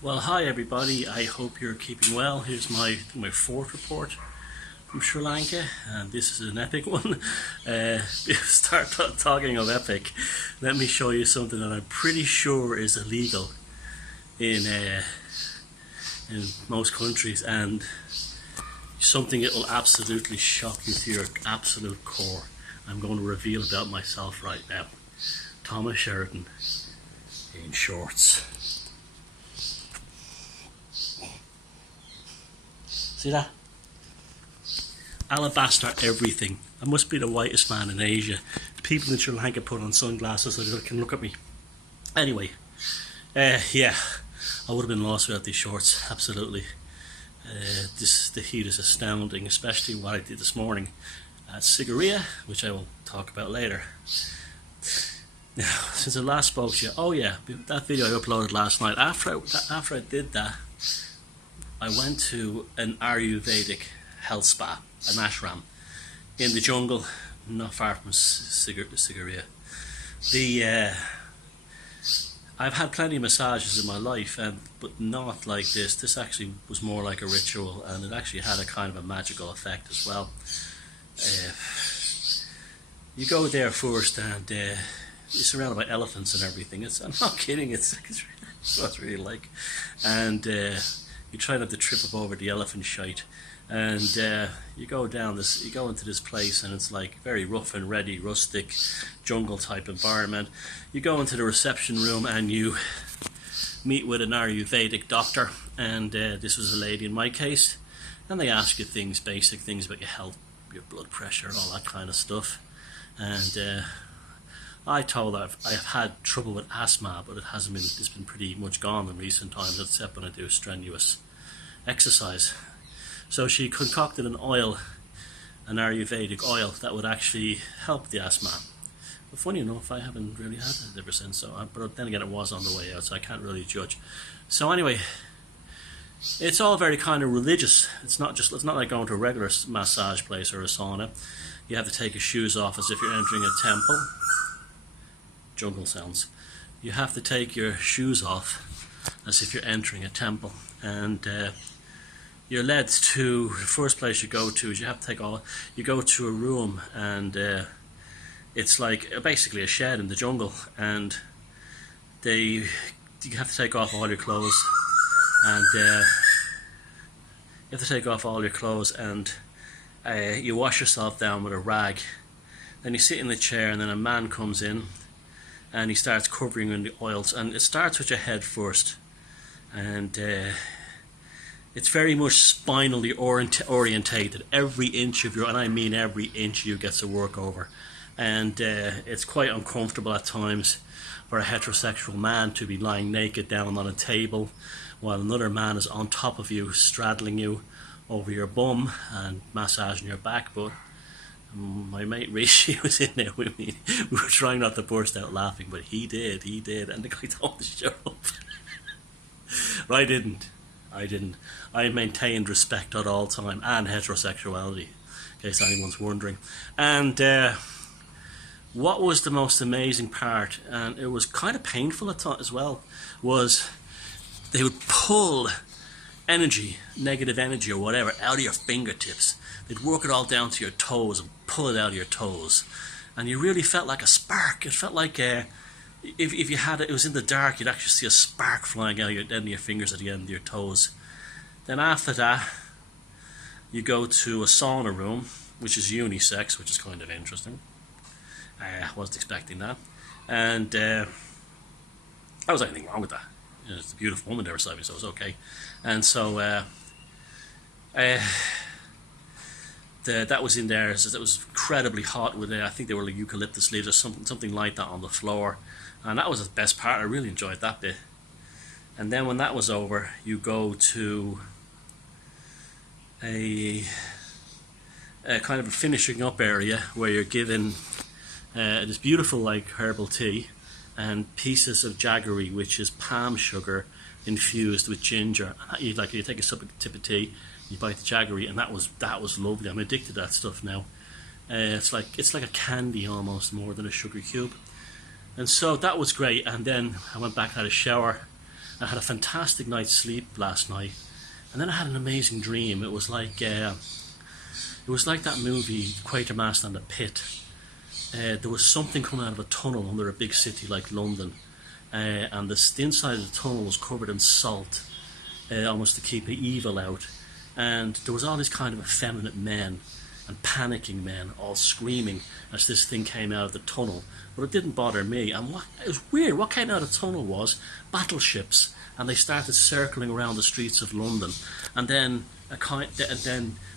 Well, hi everybody. I hope you're keeping well. Here's my fourth report from Sri Lanka, and this is an epic one. Start talking of epic. Let me show you something that I'm pretty sure is illegal in most countries, and something that will absolutely shock you to your absolute core. I'm going to reveal about myself right now. Thomas Sheridan in shorts. See that? Alabaster everything. I must be the whitest man in Asia. People in Sri Lanka put on sunglasses so they can look at me. Anyway, yeah, I would have been lost without these shorts, absolutely. The heat is astounding, especially what I did this morning at Sigiriya, which I will talk about later. Now, since I last spoke to you, oh yeah, that video I uploaded last night, after I did that, I went to an Ayurvedic health spa, an ashram, in the jungle, not far from Sigiriya. I've had plenty of massages in my life, but not like this. This actually was more like a ritual, and it actually had a kind of a magical effect as well. You go there first, and you're surrounded by elephants and everything. I'm not kidding. It's what it's really like, and you try not to trip up over the elephant shite, and you go into this place, and it's like very rough and ready, rustic, jungle type environment. You go into the reception room and you meet with an Ayurvedic doctor, and this was a lady in my case, and they ask you basic things about your health, your blood pressure, and all that kind of stuff. And I told her I've had trouble with asthma, but it's been pretty much gone in recent times, except when I do strenuous exercise. So she concocted an Ayurvedic oil that would actually help the asthma. But funny enough, I haven't really had it ever since. But then again, it was on the way out, so I can't really judge. So anyway, it's all very kind of religious. It's not like going to a regular massage place or a sauna. You have to take your shoes off as if you're entering a temple. Jungle sounds. You have to take your shoes off as if you're entering a temple, and you're led to the first place you go to is you go to a room, and it's like basically a shed in the jungle, and you have to take off all your clothes, and you wash yourself down with a rag. Then you sit in the chair, and then a man comes in, and he starts covering you in the oils, and it starts with your head first, and it's very much spinally orientated. Every inch of and I mean every inch you gets to work over, and it's quite uncomfortable at times for a heterosexual man to be lying naked down on a table while another man is on top of you, straddling you over your bum and massaging your back. But my mate Rishi was in there with me. We were trying not to burst out laughing, but he did, and the guy told us to shut up. But I didn't. I maintained respect at all time, and heterosexuality, in case anyone's wondering. And what was the most amazing part, and it was kind of painful at times as well, was they would pull energy, negative energy or whatever, out of your fingertips. They'd work it all down to your toes and pull it out of your toes, and you really felt like a spark. It felt like if you had it was in the dark, you'd actually see a spark flying out of your end of your fingers at the end of your toes. Then after that, you go to a sauna room, which is unisex, which is kind of interesting. I wasn't expecting that, and there was anything wrong with that. It's a beautiful woman there beside me, so it was okay. And so that was in there. It was incredibly hot with I think they were like eucalyptus leaves or something like that on the floor, and that was the best part. I really enjoyed that bit. And then when that was over, you go to a kind of a finishing up area where you're given this beautiful like herbal tea and pieces of jaggery, which is palm sugar infused with ginger. You take a sip of tea, you bite the jaggery, and that was lovely. I'm addicted to that stuff now. It's like a candy almost, more than a sugar cube. And so that was great. And then I went back, had a shower, I had a fantastic night's sleep last night, and then I had an amazing dream. It was like that movie Quatermass and the Pit. There was something coming out of a tunnel under a big city like London, and the inside of the tunnel was covered in salt, almost to keep the evil out. And there was all these kind of effeminate men and panicking men all screaming as this thing came out of the tunnel. But it didn't bother me. And it was weird. What came out of the tunnel was battleships, and they started circling around the streets of London. And then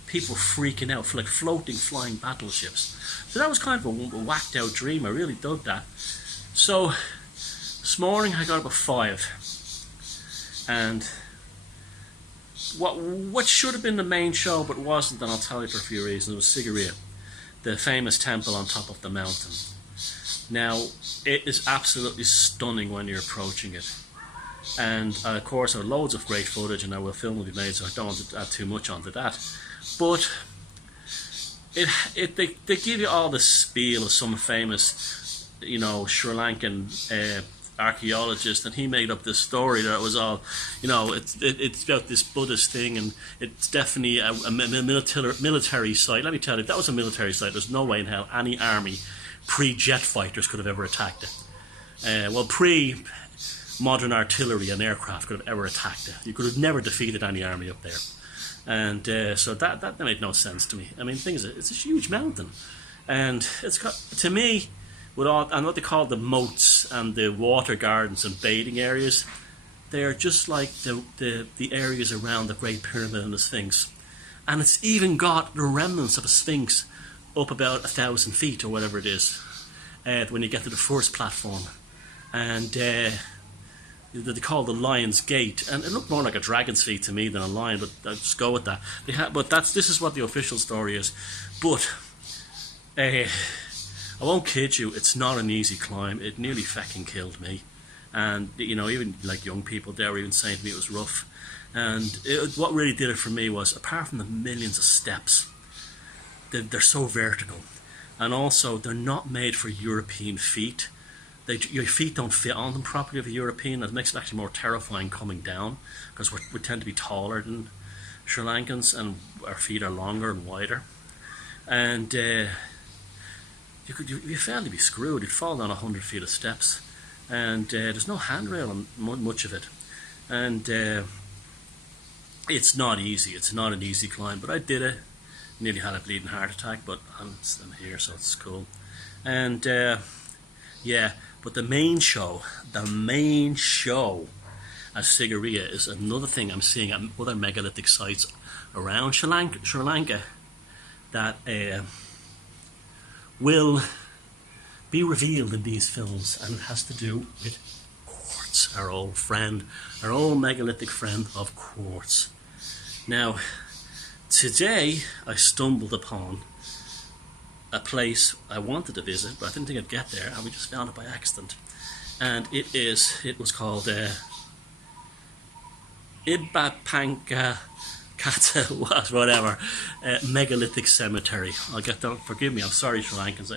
people freaking out for like floating, flying battleships. So that was kind of a whacked out dream. I really dug that. So this morning I got up at 5, and what should have been the main show but wasn't, and I'll tell you for a few reasons, was Sigiriya, the famous temple on top of the mountain. Now, it is absolutely stunning when you're approaching it. And of course, there are loads of great footage, and a film will be made, so I don't want to add too much onto that. But they give you all the spiel of some famous, Sri Lankan archaeologist, and he made up this story that it was all, it's about this Buddhist thing, and it's definitely a military site. Let me tell you, if that was a military site, there's no way in hell any army pre-jet fighters could have ever attacked it. Pre-modern artillery and aircraft could have ever attacked it. You could have never defeated any army up there. And so that made no sense to me. I mean, the thing is, it's a huge mountain, and it's got, to me, with all and what they call the moats and the water gardens and bathing areas, they are just like the areas around the Great Pyramid and the Sphinx. And it's even got the remnants of a Sphinx up about 1,000 feet or whatever it is, when you get to the first platform. And they call the Lion's Gate, and it looked more like a dragon's feet to me than a lion, but I'll just go with that. This is what the official story is. But I won't kid you, it's not an easy climb. It nearly fucking killed me. And, even like young people there were even saying to me it was rough. And what really did it for me was, apart from the millions of steps, they're so vertical. And also, they're not made for European feet. Your feet don't fit on them properly of a European. That makes it actually more terrifying coming down, because we tend to be taller than Sri Lankans, and our feet are longer and wider. And you fail to be screwed. You'd fall down 100 feet of steps, and there's no handrail on much of it. And it's not easy. It's not an easy climb, but I did it. Nearly had a bleeding heart attack, but I'm here, so it's cool. And but the main show at Sigiriya is another thing I'm seeing at other megalithic sites around Sri Lanka that will be revealed in these films, and it has to do with quartz, our old megalithic friend of quartz. Now, today I stumbled upon a place I wanted to visit, but I didn't think I'd get there, and we just found it by accident. And it was called Ibapanka Kata, whatever, megalithic cemetery. I'll get that. Forgive me. I'm sorry, Sri Lankans.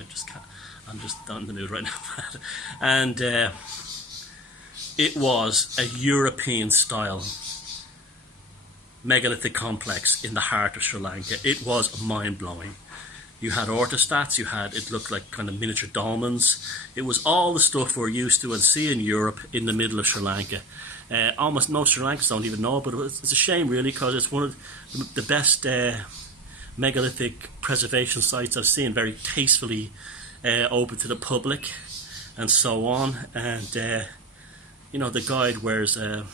I'm just not in the mood right now. And it was a European style megalithic complex in the heart of Sri Lanka. It was mind blowing. You had orthostats, it looked like kind of miniature dolmens. It was all the stuff we're used to and see in Europe in the middle of Sri Lanka. Almost most Sri Lankans don't even know, but it's a shame really, because it's one of the best megalithic preservation sites I've seen, very tastefully open to the public and so on. And the guide wears a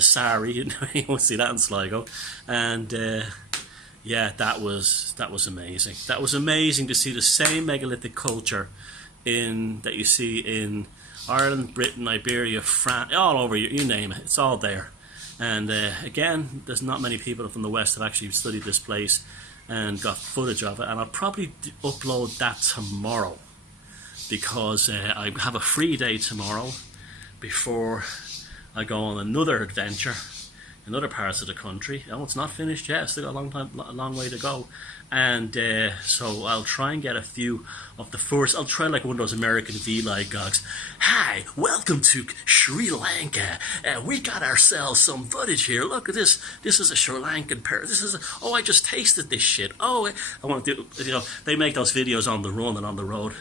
sari, you won't see that in Sligo. And that was amazing. That was amazing to see the same megalithic culture that you see in Ireland, Britain, Iberia, France, all over, you name it. It's all there. And again, there's not many people from the West have actually studied this place and got footage of it. And I'll probably upload that tomorrow, because I have a free day tomorrow before I go on another adventure in other parts of the country. Oh, it's not finished yet. Still got a long way to go. And so I'll try and get a few of the first. I'll try like one of those American V-Live gogs. Hi, welcome to Sri Lanka. We got ourselves some footage here. Look at this. This is a Sri Lankan pair. I just tasted this shit. Oh, I want to do. They make those videos on the run and on the road.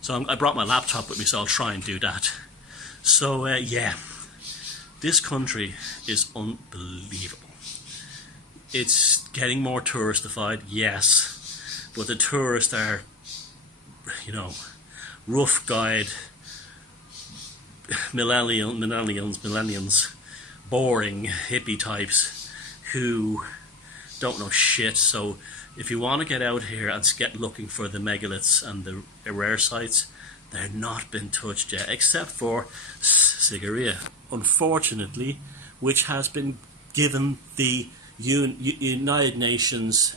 So I brought my laptop with me, so I'll try and do that. So yeah, this country is unbelievable. It's getting more touristified, yes, but the tourists are, rough guide, millennials, boring hippie types who don't know shit. So if you want to get out here and get looking for the megaliths and the rare sites, they're not been touched yet, except for Sigiriya, unfortunately, which has been given the United Nations,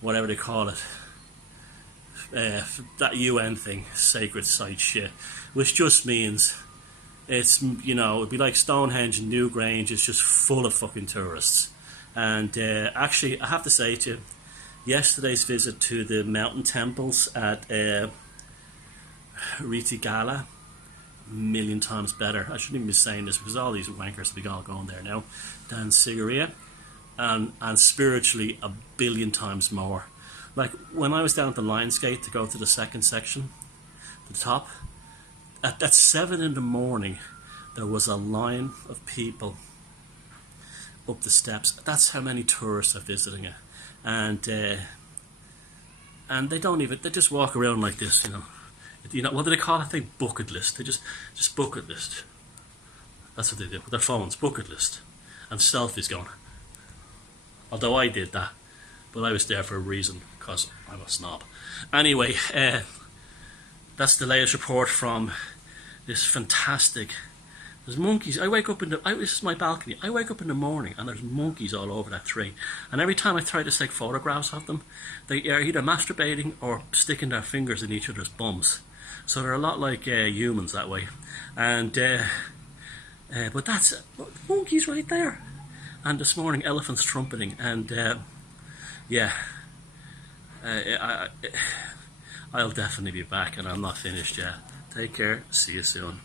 whatever they call it, that UN thing, sacred site shit, which just means it's, it'd be like Stonehenge and Newgrange. It's just full of fucking tourists. And actually, I have to say to you, yesterday's visit to the mountain temples at Ritigala, a million times better. I shouldn't even be saying this because all these wankers be all going there now, than Sigiriya. And spiritually a billion times more. Like when I was down at the Lions Gate to go to the second section, the top, at 7 in the morning, there was a line of people up the steps. That's how many tourists are visiting it, and they just walk around like this, what do they call it? They bucket list. They just bucket list. That's what they do with their phones, bucket list, and selfies going. Although I did that, but I was there for a reason, because I'm a snob. Anyway, that's the latest report from this fantastic. There's monkeys. This is my balcony. I wake up in the morning and there's monkeys all over that tree. And every time I try to take photographs of them, they are either masturbating or sticking their fingers in each other's bums. So they're a lot like humans that way. And but that's monkeys right there. And this morning, elephants trumpeting, and I'll definitely be back, and I'm not finished yet. Take care, see you soon.